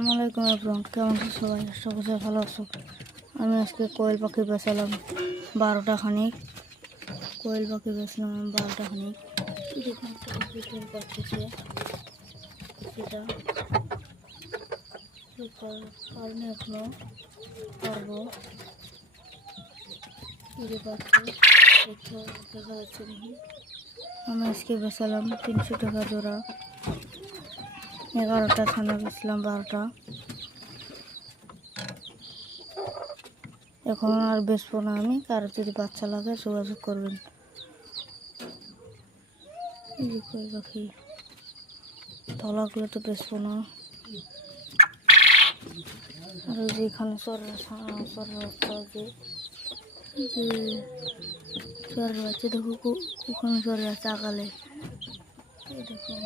আসসালামাইকুম এভরিওয়ান, কেমন আছো সবাই? আশা করছি ভালো আছো। আমি আজকে কোয়েল পাখি বেচালাম 12টা খানিক। কোয়েল পাখি বেচলাম আমি 12টা খানিক। দেখুন একটা কোয়েল পাচ্ছে সেটা পারিনি এখনো, পারবো। পাচ্ছে দেখা যাচ্ছে দেখুন। আমি আজকে বেচালাম 300 টাকা জোড়া। 11টা ছানা বেচলাম, 12টা। এখন আর বেচবো না আমি। কারো যদি বাচ্চা লাগে যোগাযোগ করবেন। কোয়েল পাখি ধলাগুলো তো বেচবো না। আর ওই যে এখানে চরের বাচ্চা, যে চরের বাচ্চা দেখো, ওখানে চরে আছে আগালে। এই দেখুন।